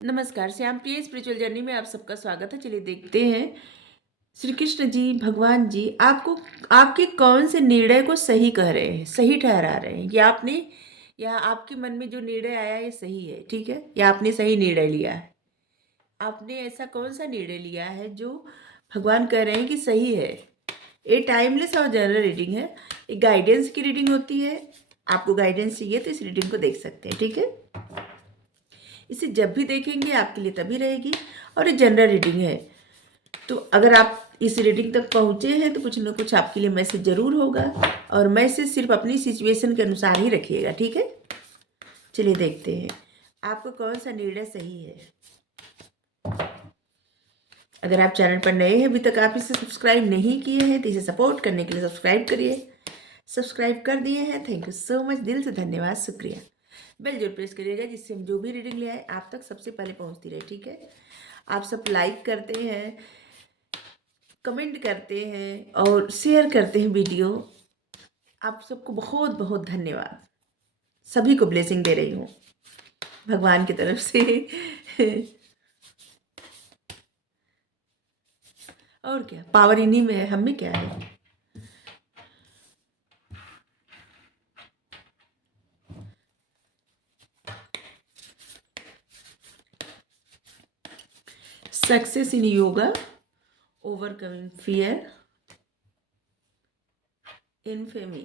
नमस्कार, श्याम प्रिय spiritual journey में आप सबका स्वागत है। चलिए देखते हैं श्री कृष्ण जी, भगवान जी आपको आपके कौन से निर्णय को सही कह रहे हैं, सही ठहरा रहे हैं, या आपके मन में जो निर्णय आया है ये सही है, ठीक है, या आपने सही निर्णय लिया है। आपने ऐसा कौन सा निर्णय लिया है जो भगवान कह रहे हैं कि सही है। ये टाइमलेस और जनरल रीडिंग है, एक गाइडेंस की रीडिंग होती है। आपको गाइडेंस चाहिए तो इस रीडिंग को देख सकते हैं, ठीक है। इसे जब भी देखेंगे आपके लिए तभी रहेगी। और ये जनरल रीडिंग है, तो अगर आप इस रीडिंग तक पहुँचे हैं तो कुछ ना कुछ आपके लिए मैसेज ज़रूर होगा। और मैसेज सिर्फ अपनी सिचुएशन के अनुसार ही रखिएगा, ठीक है। चलिए देखते हैं आपको कौन सा निर्णय सही है। अगर आप चैनल पर नए हैं, अभी तक आप इसे सब्सक्राइब नहीं किए हैं, तो इसे सपोर्ट करने के लिए सब्सक्राइब करिए। सब्सक्राइब कर दिए हैं, थैंक यू सो मच, दिल से धन्यवाद, शुक्रिया। बेल जरूर प्रेस करिएगा जिससे हम जो भी रीडिंग ले आए आप तक सबसे पहले पहुंचती रहे, ठीक है। आप सब लाइक करते हैं, कमेंट करते हैं और शेयर करते हैं वीडियो। आप सबको बहुत बहुत धन्यवाद। सभी को ब्लेसिंग दे रही हूँ भगवान की तरफ से। और क्या, पावर इन्हीं में है, हम में क्या है। Success in yoga, overcoming fear, infamy.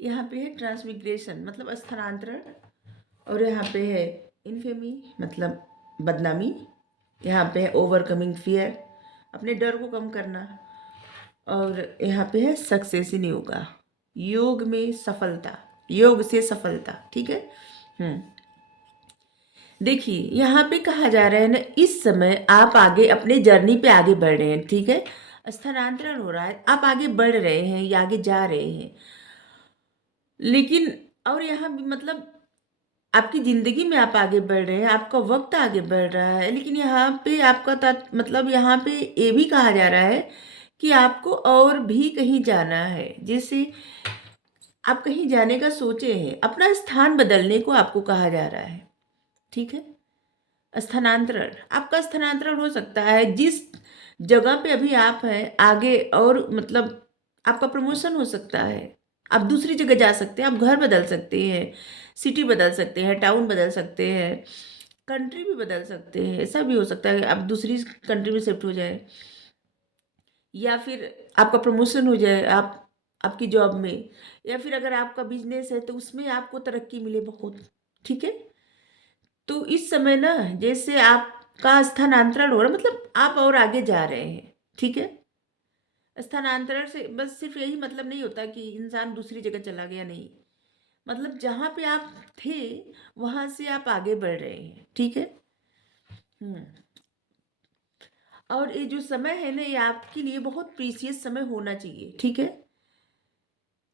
यहाँ पे है ट्रांसमिग्रेशन मतलब स्थानांतरण, और यहाँ पे है इनफेमी मतलब बदनामी। यहाँ पे है ओवरकमिंग फियर, अपने डर को कम करना। और यहाँ पे है सक्सेस इन योगा, योग में सफलता, योग से सफलता, ठीक है। देखिए यहाँ पे कहा जा रहा है ना, इस समय आप आगे अपने जर्नी पे आगे बढ़ रहे हैं, ठीक है। स्थानांतरण हो रहा है, आप आगे बढ़ रहे हैं या आगे जा रहे हैं। लेकिन और यहाँ भी मतलब आपकी ज़िंदगी में आप आगे बढ़ रहे हैं, आपका वक्त आगे बढ़ रहा है। लेकिन यहाँ पे आपका मतलब यहाँ पे ये भी कहा जा रहा है कि आपको और भी कहीं जाना है। जैसे आप कहीं जाने का सोचे हैं, अपना स्थान बदलने को आपको कहा जा रहा है, ठीक है। स्थानांतरण, आपका स्थानांतरण हो सकता है जिस जगह पे अभी आप हैं आगे, और मतलब आपका प्रमोशन हो सकता है। आप दूसरी जगह जा सकते हैं, आप घर बदल सकते हैं, सिटी बदल सकते हैं, टाउन बदल सकते हैं, कंट्री भी बदल सकते हैं। ऐसा भी हो सकता है कि आप दूसरी कंट्री में शिफ्ट हो जाए, या फिर आपका प्रमोशन हो जाए आपकी जॉब में, या फिर अगर आपका बिजनेस है तो उसमें आपको तरक्की मिले बहुत, ठीक है। तो इस समय ना जैसे आपका स्थानांतरण हो रहा मतलब आप और आगे जा रहे हैं, ठीक है। स्थानांतरण से बस सिर्फ यही मतलब नहीं होता कि इंसान दूसरी जगह चला गया, नहीं। मतलब जहाँ पे आप थे वहाँ से आप आगे बढ़ रहे हैं, ठीक है। हम्म। और ये जो समय है ना, ये आपके लिए बहुत प्रीसियस समय होना चाहिए, ठीक है।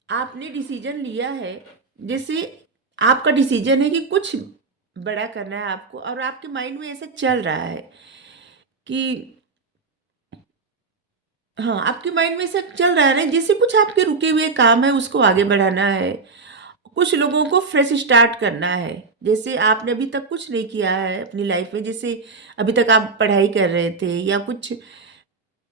आपने डिसीजन लिया है, जैसे आपका डिसीजन है कि कुछ बड़ा करना है आपको, और आपके माइंड में ऐसा चल रहा है कि हाँ, आपके माइंड में ऐसा चल रहा है ना जैसे कुछ आपके रुके हुए काम है उसको आगे बढ़ाना है। कुछ लोगों को फ्रेश स्टार्ट करना है, जैसे आपने अभी तक कुछ नहीं किया है अपनी लाइफ में। जैसे अभी तक आप पढ़ाई कर रहे थे, या कुछ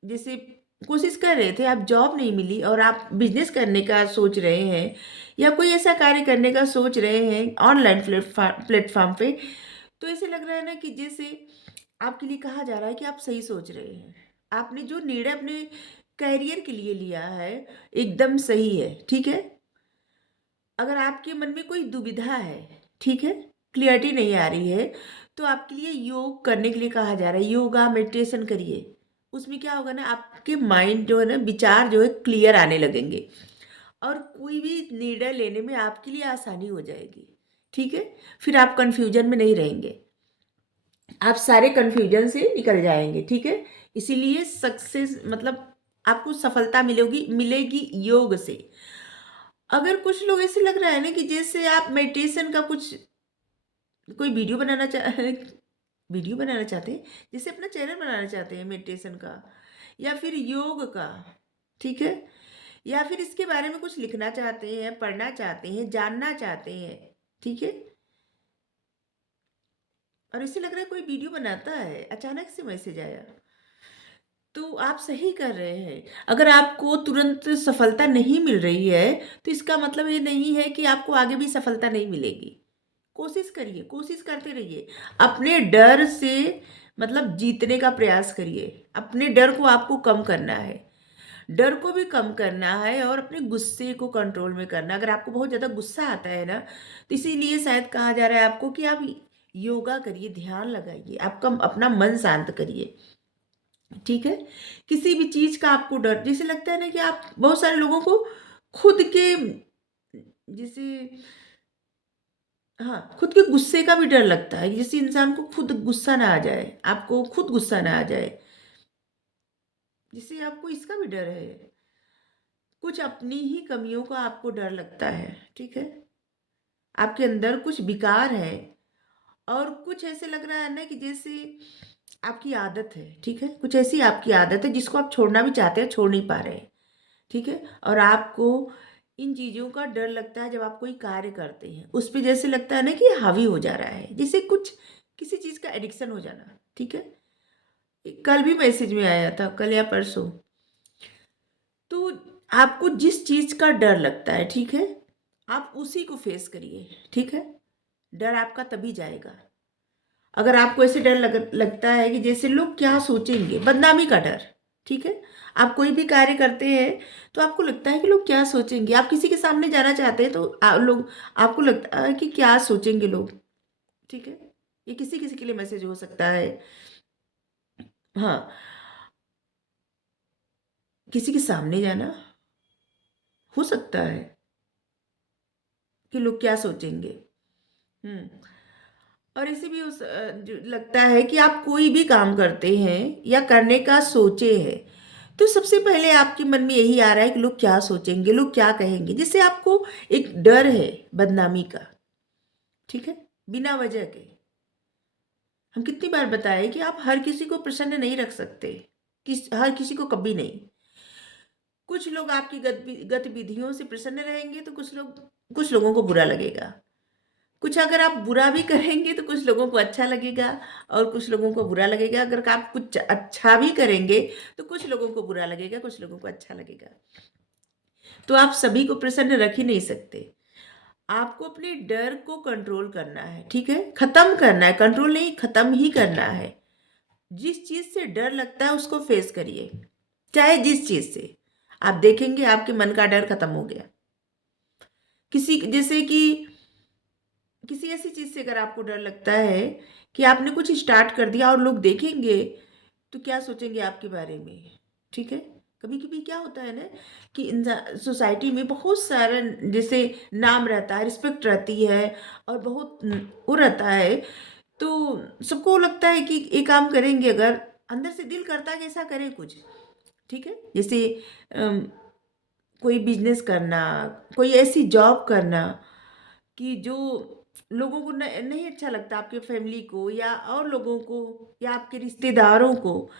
जैसे कोशिश कर रहे थे, आप जॉब नहीं मिली और आप बिजनेस करने का सोच रहे हैं, या कोई ऐसा कार्य करने का सोच रहे हैं ऑनलाइन प्लेटफॉर्म पे। तो ऐसे लग रहा है ना कि जैसे आपके लिए कहा जा रहा है कि आप सही सोच रहे हैं। आपने जो निर्णय अपने करियर के लिए लिया है एकदम सही है, ठीक है। अगर आपके मन में कोई दुविधा है, ठीक है, क्लियरिटी नहीं आ रही है, तो आपके लिए योग करने के लिए कहा जा रहा है। योगा मेडिटेशन करिए, उसमें क्या होगा ना, आपके माइंड जो है ना, विचार जो है क्लियर आने लगेंगे, और कोई भी निर्णय लेने में आपके लिए आसानी हो जाएगी, ठीक है। फिर आप कंफ्यूजन में नहीं रहेंगे, आप सारे कंफ्यूजन से निकल जाएंगे, ठीक है। इसीलिए सक्सेस मतलब आपको सफलता मिलेगी मिलेगी योग से। अगर कुछ लोग ऐसे लग रहा है ना कि जैसे आप मेडिटेशन का कुछ कोई वीडियो बनाना चाहते हैं, जैसे अपना चैनल बनाना चाहते हैं मेडिटेशन का या फिर योग का, ठीक है। या फिर इसके बारे में कुछ लिखना चाहते हैं, पढ़ना चाहते हैं, जानना चाहते हैं, ठीक है? और इसे लग रहा है कोई वीडियो बनाता है, अचानक से मैसेज आया। तो आप सही कर रहे हैं। अगर आपको तुरंत सफलता नहीं मिल रही है, तो इसका मतलब ये नहीं है कि आपको आगे भी सफलता नहीं मिलेगी। कोशिश करिए, कोशिश करते रहिए। अपने डर से मतलब जीतने का प्रयास करिए। अपने डर को आपको कम करना है। डर को भी कम करना है और अपने गुस्से को कंट्रोल में करना है। अगर आपको बहुत ज़्यादा गुस्सा आता है ना, तो इसीलिए शायद कहा जा रहा है आपको कि आप योगा करिए, ध्यान लगाइए, आपका अपना मन शांत करिए, ठीक है? किसी भी चीज़ का आपको डर जैसे लगता है ना कि आप बहुत सारे लोगों को खुद के जैसे हाँ, खुद के गुस्से का भी डर लगता है। जैसे इंसान को खुद गुस्सा ना आ जाए, आपको खुद गुस्सा ना आ जाए, जैसे आपको इसका भी डर है। कुछ अपनी ही कमियों का आपको डर लगता है, ठीक है? आपके अंदर कुछ विकार है और कुछ ऐसे लग रहा है ना कि जैसे आपकी आदत है, ठीक है? कुछ ऐसी आपकी आदत है जिसको आप छोड़ना भी चाहते हैं, छोड़ नहीं पा रहे हैं, ठीक है? और आपको इन चीज़ों का डर लगता है जब आप कोई कार्य करते हैं, उस पे जैसे लगता है ना कि हावी हो जा रहा है, जैसे कुछ किसी चीज़ का एडिक्शन हो जाना, ठीक है? कल भी मैसेज में आया था, कल या परसों। तो आपको जिस चीज़ का डर लगता है, ठीक है? आप उसी को फेस करिए, ठीक है? डर आपका तभी जाएगा। अगर आपको ऐसे डर लगता है कि जैसे लोग क्या सोचेंगे, बदनामी का डर, ठीक है? आप कोई भी कार्य करते हैं तो आपको लगता है कि लोग क्या सोचेंगे। आप किसी के सामने जाना चाहते हैं तो लोग आपको लगता है कि क्या सोचेंगे लोग, ठीक है? ये किसी किसी के लिए मैसेज हो सकता है। हाँ, किसी के सामने जाना हो सकता है कि लोग क्या सोचेंगे। हम्म। और इसे भी जो लगता है कि आप कोई भी काम करते हैं या करने का सोचे हैं, तो सबसे पहले आपके मन में यही आ रहा है कि लोग क्या सोचेंगे, लोग क्या कहेंगे, जिससे आपको एक डर है बदनामी का, ठीक है? बिना वजह के। हम कितनी बार बताएं कि आप हर किसी को प्रसन्न नहीं रख सकते, हर किसी को कभी नहीं। कुछ लोग आपकी गतिविधियों से प्रसन्न रहेंगे तो कुछ लोगों को बुरा लगेगा। कुछ अगर आप बुरा भी करेंगे तो कुछ लोगों को अच्छा लगेगा और कुछ लोगों को बुरा लगेगा। अगर आप कुछ अच्छा भी करेंगे तो कुछ लोगों को बुरा लगेगा, कुछ लोगों को अच्छा लगेगा। तो आप सभी को प्रसन्न रख ही नहीं सकते। आपको अपने डर को कंट्रोल करना है, ठीक है? खत्म करना है, कंट्रोल नहीं, खत्म ही करना है। जिस चीज से डर लगता है उसको फेस करिए, चाहे जिस चीज से। आप देखेंगे आपके मन का डर खत्म हो गया। किसी जैसे कि किसी ऐसी चीज से अगर आपको डर लगता है कि आपने कुछ स्टार्ट कर दिया और लोग देखेंगे तो क्या सोचेंगे आपके बारे में, ठीक है? कभी कभी क्या होता है ना कि सोसाइटी में बहुत सारा जैसे नाम रहता है, रिस्पेक्ट रहती है और बहुत वो रहता है। तो सबको लगता है कि एक काम करेंगे, अगर अंदर से दिल करता है कि ऐसा करें कुछ, ठीक है? जैसे अम, कोई बिजनेस करना, कोई ऐसी जॉब करना कि जो लोगों को नहीं अच्छा लगता, आपके फैमिली को या और लोगों को या आपके रिश्तेदारों को,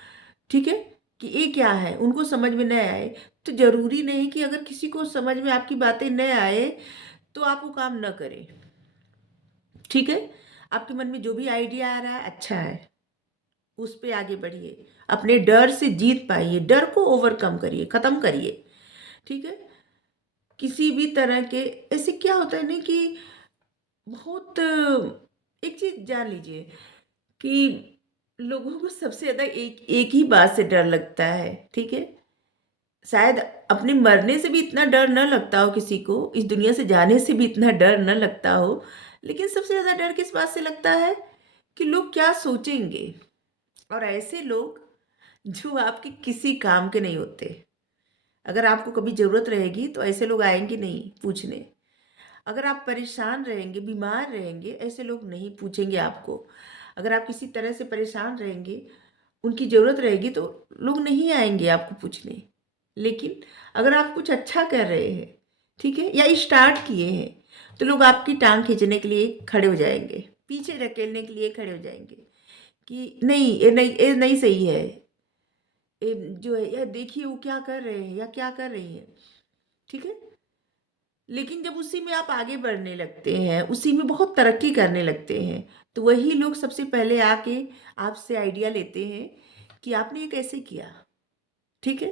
ठीक है? कि ये क्या है, उनको समझ में न आए। तो ज़रूरी नहीं कि अगर किसी को समझ में आपकी बातें न आए, तो आप वो काम न करें, ठीक है? आपके मन में जो भी आइडिया आ रहा है, अच्छा है, उस पे आगे बढ़िए। अपने डर से जीत पाइए, डर को ओवरकम करिए, ख़त्म करिए, ठीक है? किसी भी तरह के ऐसे क्या होता है ना कि बहुत एक चीज़ जान लीजिए कि लोगों को सबसे ज़्यादा एक एक ही बात से डर लगता है, ठीक है? शायद अपने मरने से भी इतना डर न लगता हो किसी को, इस दुनिया से जाने से भी इतना डर न लगता हो, लेकिन सबसे ज़्यादा डर किस बात से लगता है कि लोग क्या सोचेंगे। और ऐसे लोग जो आपके किसी काम के नहीं होते। अगर आपको कभी ज़रूरत रहेगी तो ऐसे लोग आएँगे नहीं पूछने। अगर आप परेशान रहेंगे, बीमार रहेंगे, ऐसे लोग नहीं पूछेंगे आपको। अगर आप किसी तरह से परेशान रहेंगे, उनकी ज़रूरत रहेगी तो लोग नहीं आएँगे आपको पूछने। लेकिन अगर आप कुछ अच्छा कर रहे हैं, ठीक है? या स्टार्ट किए हैं, तो लोग आपकी टाँग खींचने के लिए खड़े हो जाएँगे, पीछे ढकेलने के लिए खड़े हो जाएँगे कि नहीं, ये नहीं सही है। जो है, या देखिए वो क्या कर रहे हैं या क्या कर रही हैं। ठीक है? लेकिन जब उसी में आप आगे बढ़ने लगते हैं, उसी में बहुत तरक्की करने लगते हैं, तो वही लोग सबसे पहले आके आपसे आइडिया लेते हैं कि आपने ये कैसे किया, ठीक है?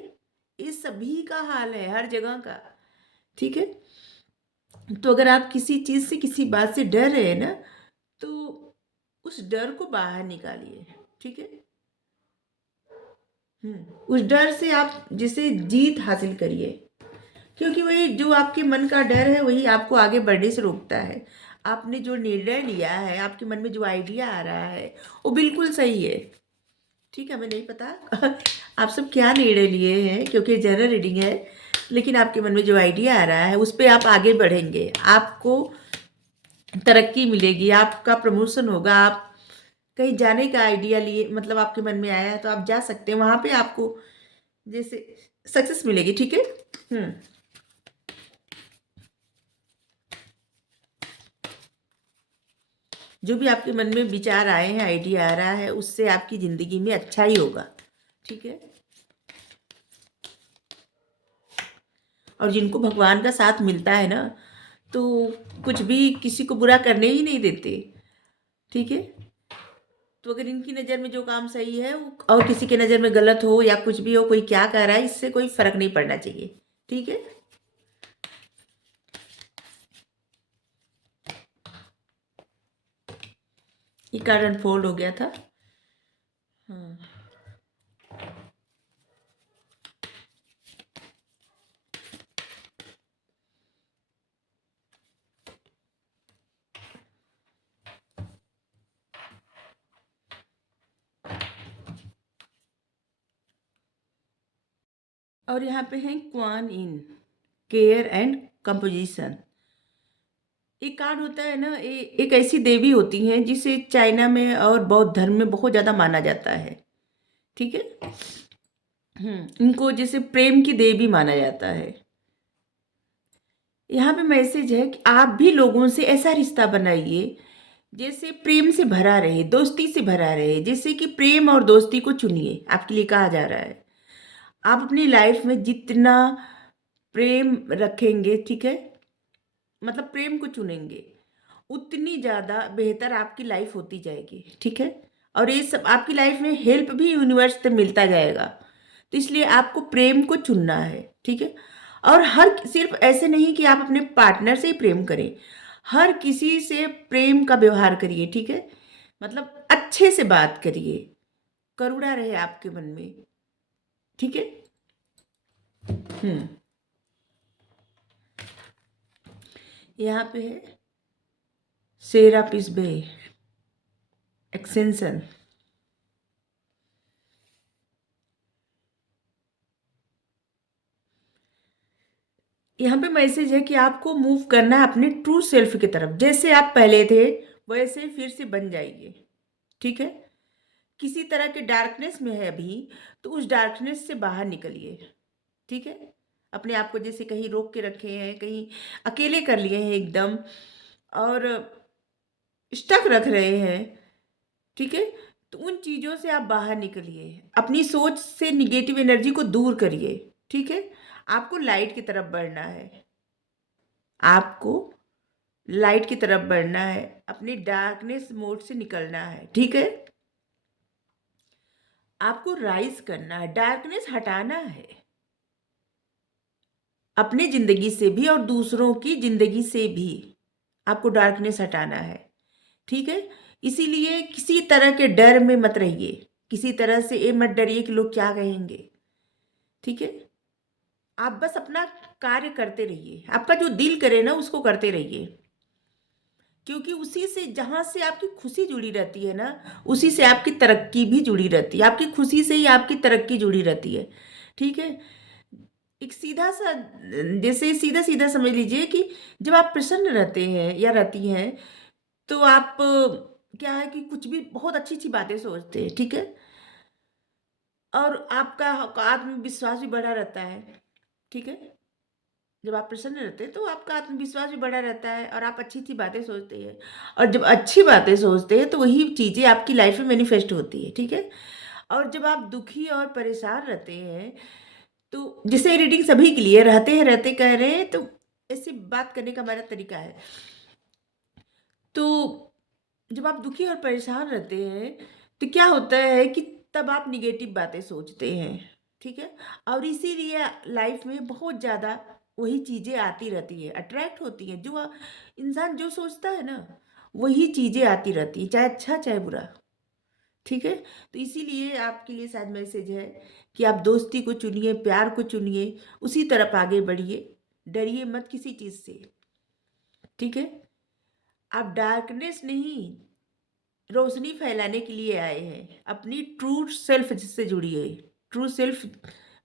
ये सभी का हाल है, हर जगह का, ठीक है? तो अगर आप किसी चीज़ से, किसी बात से डर रहे हैं ना, तो उस डर को बाहर निकालिए, ठीक है? उस डर से आप जैसे जीत हासिल करिए, क्योंकि वही जो आपके मन का डर है वही आपको आगे बढ़ने से रोकता है। आपने जो निर्णय लिया है, आपके मन में जो आइडिया आ रहा है, वो बिल्कुल सही है। ठीक है, हमें नहीं पता आप सब क्या निर्णय लिए हैं, क्योंकि जनरल रीडिंग है, लेकिन आपके मन में जो आइडिया आ रहा है उस पे आप आगे बढ़ेंगे, आपको तरक्की मिलेगी, आपका प्रमोशन होगा, आप कहीं जाने का आइडिया लिए, मतलब आपके मन में आया है तो आप जा सकते हैं, वहाँ पे आपको जैसे सक्सेस मिलेगी, ठीक है? जो भी आपके मन में विचार आए हैं, आइडिया आ रहा है, उससे आपकी ज़िंदगी में अच्छा ही होगा, ठीक है? और जिनको भगवान का साथ मिलता है ना, तो कुछ भी किसी को बुरा करने ही नहीं देते, ठीक है? तो अगर इनकी नज़र में जो काम सही है और किसी के नज़र में गलत हो या कुछ भी हो, कोई क्या कह रहा है, इससे कोई फ़र्क नहीं पड़ना चाहिए, ठीक है? ये कार्ड अनफोल्ड हो गया था। हाँ। और यहाँ पे है क्वान इन, केयर एंड कंपोजिशन। एक कार्ड होता है ना, एक ऐसी देवी होती हैं जिसे चाइना में और बौद्ध धर्म में बहुत ज़्यादा माना जाता है, ठीक है? इनको जैसे प्रेम की देवी माना जाता है। यहाँ पे मैसेज है कि आप भी लोगों से ऐसा रिश्ता बनाइए जैसे प्रेम से भरा रहे, दोस्ती से भरा रहे, जैसे कि प्रेम और दोस्ती को चुनिए, आपके लिए कहा जा रहा है। आप अपनी लाइफ में जितना प्रेम रखेंगे, ठीक है, मतलब प्रेम को चुनेंगे, उतनी ज़्यादा बेहतर आपकी लाइफ होती जाएगी, ठीक है? और ये सब आपकी लाइफ में हेल्प भी यूनिवर्स से मिलता जाएगा, तो इसलिए आपको प्रेम को चुनना है, ठीक है? और हर सिर्फ ऐसे नहीं कि आप अपने पार्टनर से ही प्रेम करें, हर किसी से प्रेम का व्यवहार करिए, ठीक है? मतलब अच्छे से बात करिए, करुणा रहे आपके मन में, ठीक है? हम्म यहाँ पे है सेरापिस बे एक्सटेंशन। यहाँ पे मैसेज है कि आपको मूव करना है अपने ट्रू सेल्फ की तरफ, जैसे आप पहले थे वैसे फिर से बन जाइए, ठीक है? किसी तरह के डार्कनेस में है अभी, तो उस डार्कनेस से बाहर निकलिए, ठीक है? अपने आप को जैसे कहीं रोक के रखे हैं, कहीं अकेले कर लिए हैं एकदम, और स्टक रख रहे हैं, ठीक है? तो उन चीज़ों से आप बाहर निकलिए, अपनी सोच से निगेटिव एनर्जी को दूर करिए, ठीक है? आपको लाइट की तरफ बढ़ना है, आपको लाइट की तरफ बढ़ना है, अपनी डार्कनेस मोड से निकलना है, ठीक है? आपको राइज करना है, डार्कनेस हटाना है अपनी ज़िंदगी से भी और दूसरों की ज़िंदगी से भी, आपको डार्कनेस हटाना है, ठीक है? इसीलिए किसी तरह के डर में मत रहिए, किसी तरह से ये मत डरिए कि लोग क्या कहेंगे, ठीक है? आप बस अपना कार्य करते रहिए, आपका जो दिल करे ना उसको करते रहिए, क्योंकि उसी से, जहाँ से आपकी खुशी जुड़ी रहती है ना, उसी से आपकी तरक्की भी जुड़ी रहती है, आपकी खुशी से ही आपकी तरक्की जुड़ी रहती है, ठीक है? एक सीधा सा, जैसे सीधा सीधा समझ लीजिए कि जब आप प्रसन्न रहते हैं या रहती हैं, तो आप क्या है कि कुछ भी बहुत अच्छी अच्छी बातें सोचते हैं, ठीक है? और आपका आत्मविश्वास भी बढ़ा रहता है, ठीक है? जब आप प्रसन्न रहते हैं तो आपका आत्मविश्वास भी बढ़ा रहता है और आप अच्छी-अच्छी बातें सोचते हैं, और जब अच्छी बातें सोचते हैं तो वही चीज़ें आपकी लाइफ में मैनिफेस्ट होती है, ठीक है? और जब आप दुखी और परेशान रहते हैं, तो जैसे रीडिंग सभी के लिए रहते हैं, रहते कह रहे हैं, तो ऐसी बात करने का हमारा तरीका है। तो जब आप दुखी और परेशान रहते हैं, तो क्या होता है कि तब आप नेगेटिव बातें सोचते हैं, ठीक है? और इसीलिए लाइफ में बहुत ज़्यादा वही चीज़ें आती रहती है, अट्रैक्ट होती हैं, जो इंसान जो सोचता है ना, वही चीज़ें आती रहती हैं, चाहे अच्छा चाहे बुरा, ठीक है? तो इसीलिए आपके लिए शायद मैसेज है कि आप दोस्ती को चुनिए, प्यार को चुनिए, उसी तरफ आगे बढ़िए, डरिए मत किसी चीज़ से, ठीक है? आप डार्कनेस नहीं, रोशनी फैलाने के लिए आए हैं। अपनी ट्रू सेल्फ से जुड़िए। ट्रू सेल्फ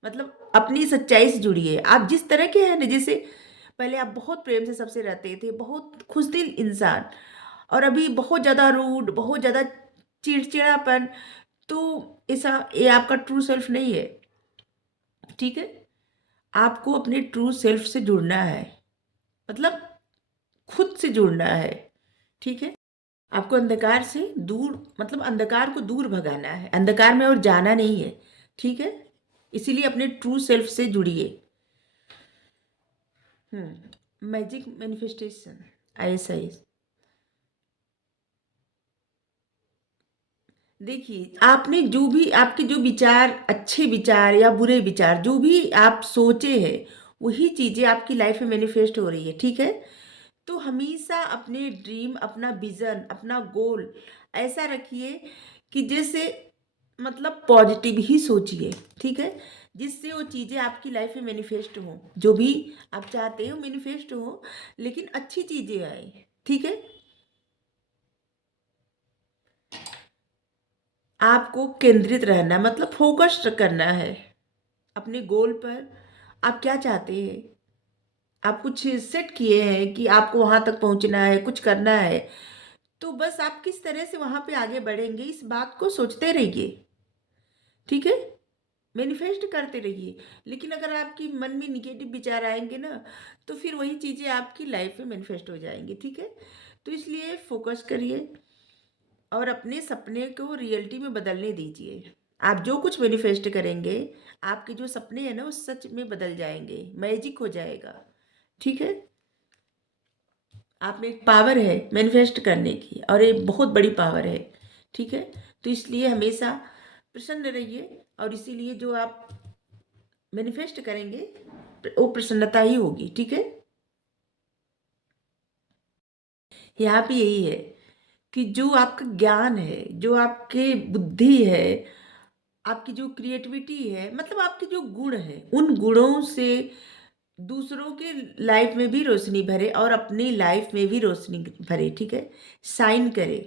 मतलब अपनी सच्चाई से जुड़िए। आप जिस तरह के हैं ना, जैसे पहले आप बहुत प्रेम से सबसे रहते थे, बहुत खुशदिल इंसान, और अभी बहुत ज़्यादा रूड, बहुत ज़्यादा चिड़चिड़ापन, तो ऐसा ये आपका ट्रू सेल्फ नहीं है, ठीक है? आपको अपने ट्रू सेल्फ से जुड़ना है, मतलब खुद से जुड़ना है, ठीक है? आपको अंधकार से दूर, मतलब अंधकार को दूर भगाना है, अंधकार में और जाना नहीं है, ठीक है? इसीलिए अपने ट्रू सेल्फ से जुड़िए। Magic manifestation, ISI. देखिए, आपने जो भी आपके जो विचार, अच्छे विचार या बुरे विचार, जो भी आप सोचे हैं, वही चीज़ें आपकी लाइफ में मैनिफेस्ट हो रही है, ठीक है? तो हमेशा अपने ड्रीम, अपना विज़न, अपना गोल ऐसा रखिए कि जैसे, मतलब पॉजिटिव ही सोचिए, ठीक है? जिससे वो चीज़ें आपकी लाइफ में मैनिफेस्ट हों, जो भी आप चाहते हो मैनिफेस्ट हो, लेकिन अच्छी चीज़ें आए, ठीक है? आपको केंद्रित रहना, मतलब फोकस्ड करना है अपने गोल पर। आप क्या चाहते हैं? आप कुछ सेट किए हैं कि आपको वहाँ तक पहुँचना है, कुछ करना है, तो बस आप किस तरह से वहाँ पे आगे बढ़ेंगे, इस बात को सोचते रहिए, ठीक है? मैनिफेस्ट करते रहिए। लेकिन अगर आपकी मन में निगेटिव विचार आएँगे ना, तो फिर वही चीज़ें आपकी लाइफ में मैनिफेस्ट हो जाएँगी, ठीक है? तो इसलिए फ़ोकस करिए और अपने सपने को रियलिटी में बदलने दीजिए। आप जो कुछ मैनिफेस्ट करेंगे, आपके जो सपने हैं ना, वो सच में बदल जाएँगे, मैजिक हो जाएगा, ठीक है? आप में एक पावर है मैनिफेस्ट करने की, और ये बहुत बड़ी पावर है, ठीक है? तो इसलिए हमेशा प्रसन्न रहिए, और इसीलिए जो आप मैनिफेस्ट करेंगे, वो प्रसन्नता ही होगी, ठीक है? यहाँ पे यही है कि जो आपका ज्ञान है, जो आपकी बुद्धि है, आपकी जो क्रिएटिविटी है, मतलब आपके जो गुण हैं, उन गुणों से दूसरों के लाइफ में भी रोशनी भरे और अपनी लाइफ में भी रोशनी भरे, ठीक है? शाइन करे,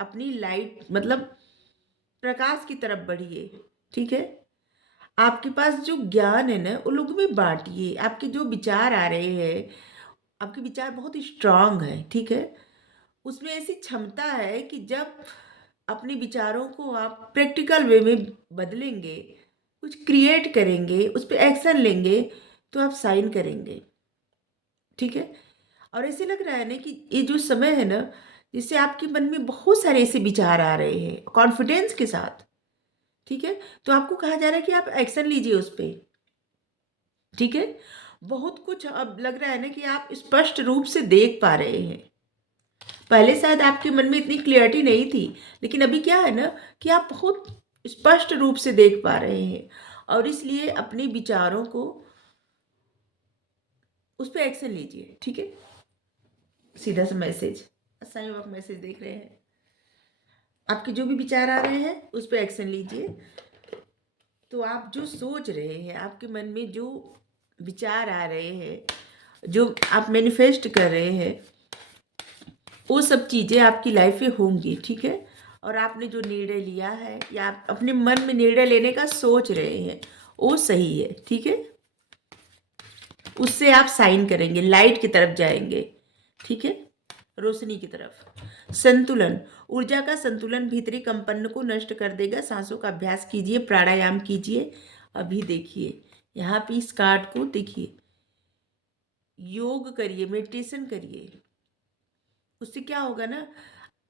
अपनी लाइट, मतलब प्रकाश की तरफ बढ़िए, ठीक है? आपके पास जो ज्ञान है ना, वो लोगों में बांटिए। आपके जो विचार आ रहे हैं, आपके विचार बहुत स्ट्रांग हैं, ठीक है? उसमें ऐसी क्षमता है कि जब अपने विचारों को आप प्रैक्टिकल वे में बदलेंगे, कुछ क्रिएट करेंगे, उस पे एक्शन लेंगे, तो आप साइन करेंगे, ठीक है? और ऐसे लग रहा है ना कि ये जो समय है ना, जिससे आपके मन में बहुत सारे ऐसे विचार आ रहे हैं कॉन्फिडेंस के साथ, ठीक है? तो आपको कहा जा रहा है कि आप एक्शन लीजिए उस पे, ठीक है? बहुत कुछ अब लग रहा है ना कि आप स्पष्ट रूप से देख पा रहे हैं। पहले शायद आपके मन में इतनी क्लियरिटी नहीं थी, लेकिन अभी क्या है ना कि आप बहुत स्पष्ट रूप से देख पा रहे हैं, और इसलिए अपने विचारों को, उस पे एक्शन लीजिए, ठीक है? सीधा सा मैसेज, साईं बाबा मैसेज देख रहे हैं। आपके जो भी विचार आ रहे हैं, उस पे एक्शन लीजिए। तो आप जो सोच रहे हैं, आपके मन में जो विचार आ रहे हैं, जो आप मैनिफेस्ट कर रहे हैं, वो सब चीज़ें आपकी लाइफ में होंगी, ठीक है? और आपने जो निर्णय लिया है, या आप अपने मन में निर्णय लेने का सोच रहे हैं, वो सही है, ठीक है? उससे आप साइन करेंगे, लाइट की तरफ जाएंगे, ठीक है? रोशनी की तरफ। संतुलन, ऊर्जा का संतुलन भीतरी कंपन को नष्ट कर देगा। सांसों का अभ्यास कीजिए, प्राणायाम कीजिए। अभी देखिए, यहाँ पे इस कार्ड को देखिए, योग करिए, मेडिटेशन करिए। उससे क्या होगा ना,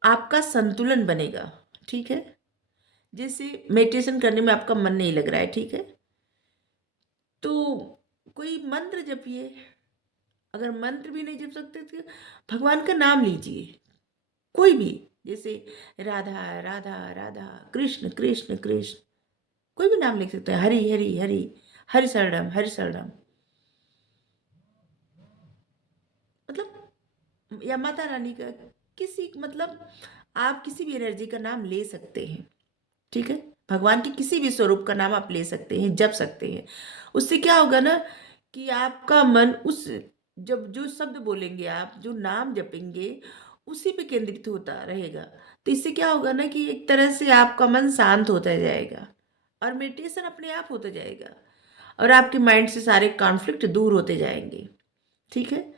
आपका संतुलन बनेगा, ठीक है? जैसे मेडिटेशन करने में आपका मन नहीं लग रहा है, ठीक है? तो कोई मंत्र जपिए। अगर मंत्र भी नहीं जप सकते तो भगवान का नाम लीजिए, कोई भी। जैसे राधा राधा राधा, कृष्ण कृष्ण कृष्ण, कोई भी नाम लिख सकते हैं। हरि हरि हरि, हरि शरणम हरि शरणम, मतलब या माता रानी का, किसी मतलब आप किसी भी एनर्जी का नाम ले सकते हैं, ठीक है। भगवान के किसी भी स्वरूप का नाम आप ले सकते हैं, जप सकते हैं। उससे क्या होगा ना कि आपका मन उस, जब जो शब्द बोलेंगे आप, जो नाम जपेंगे, उसी पे केंद्रित होता रहेगा। तो इससे क्या होगा ना कि एक तरह से आपका मन शांत होता जाएगा और मेडिटेशन अपने आप होता जाएगा और आपके माइंड से सारे कॉन्फ्लिक्ट दूर होते जाएंगे, ठीक है।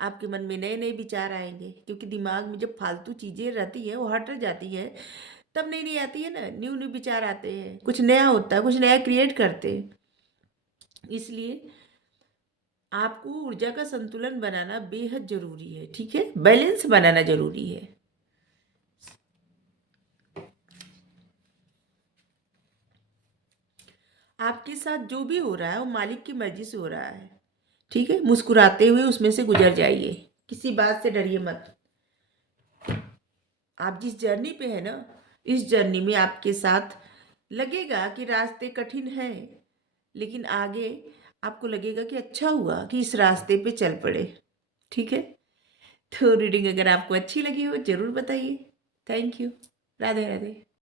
आपके मन में नए नए विचार आएंगे, क्योंकि दिमाग में जब फालतू चीज़ें रहती है वो हट जाती है, तब नई नई आती है ना, न्यू न्यू विचार आते हैं, कुछ नया होता है, कुछ नया क्रिएट करते हैं। इसलिए आपको ऊर्जा का संतुलन बनाना बेहद जरूरी है, ठीक है, बैलेंस बनाना जरूरी है। आपके साथ जो भी हो रहा है वो मालिक की मर्जी से हो रहा है, ठीक है। मुस्कुराते हुए उसमें से गुजर जाइए, किसी बात से डरिए मत। आप जिस जर्नी पे है ना, इस जर्नी में आपके साथ लगेगा कि रास्ते कठिन हैं, लेकिन आगे आपको लगेगा कि अच्छा हुआ कि इस रास्ते पे चल पड़े, ठीक है। तो रीडिंग अगर आपको अच्छी लगी हो जरूर बताइए। Thank you. राधे राधे।